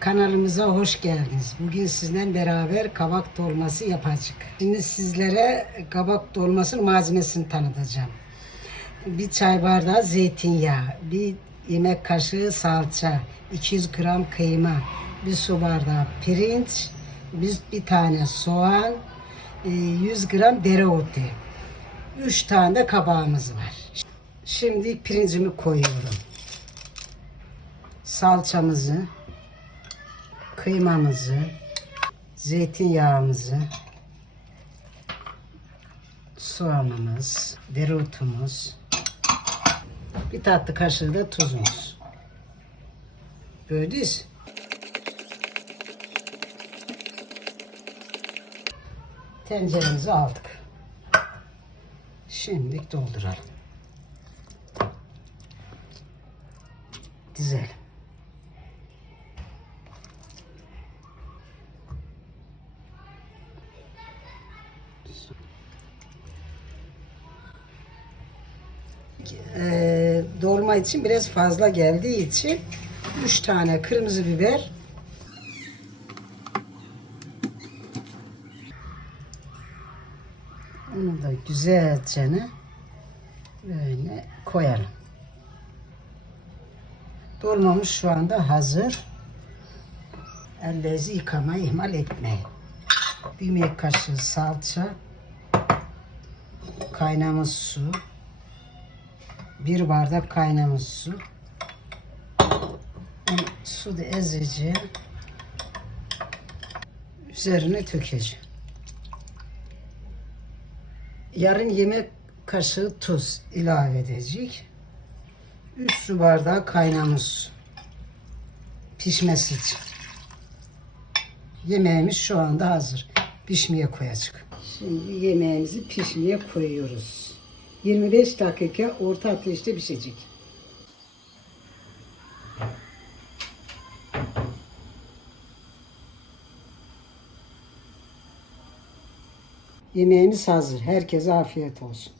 Kanalımıza hoş geldiniz. Bugün sizden beraber kabak dolması yapacağız. Şimdi sizlere kabak dolmasının malzemesini tanıtacağım. Bir çay bardağı zeytinyağı, bir yemek kaşığı salça, 200 gram kıyma, bir su bardağı pirinç, bir, bir tane soğan, e, 100 gram dereotu. 3 tane de kabağımız var. Şimdi pirincimi koyuyorum. Salçamızı, kıymamızı, zeytinyağımızı, soğanımız, dereotumuz, bir tatlı kaşığı da tuzumuz. Gördünüz. Tenceremizi aldık. Şimdi dolduralım. Dizelim. Eee, dolma için biraz fazla geldiği için 3 tane kırmızı biber Onu da güzelce böyle koyalım. Dolmamız şu anda hazır. Ellerinizi yıkamayı ihmal etmeyin. Bir yemek kaşığı salça, kaynamış su, bir bardak kaynamış su. Su da ezeceğim. Üzerine tökeceğim. Yarım yemek kaşığı tuz ilave edecek. 3 su bardağı kaynamış su. Pişmesi için. Yemeğimiz şu anda hazır. Pişmeye koyacak. Şimdi yemeğimizi pişmeye koyuyoruz. 25 dakika orta ateşte pişecek. Yemeğimiz hazır. Herkese afiyet olsun.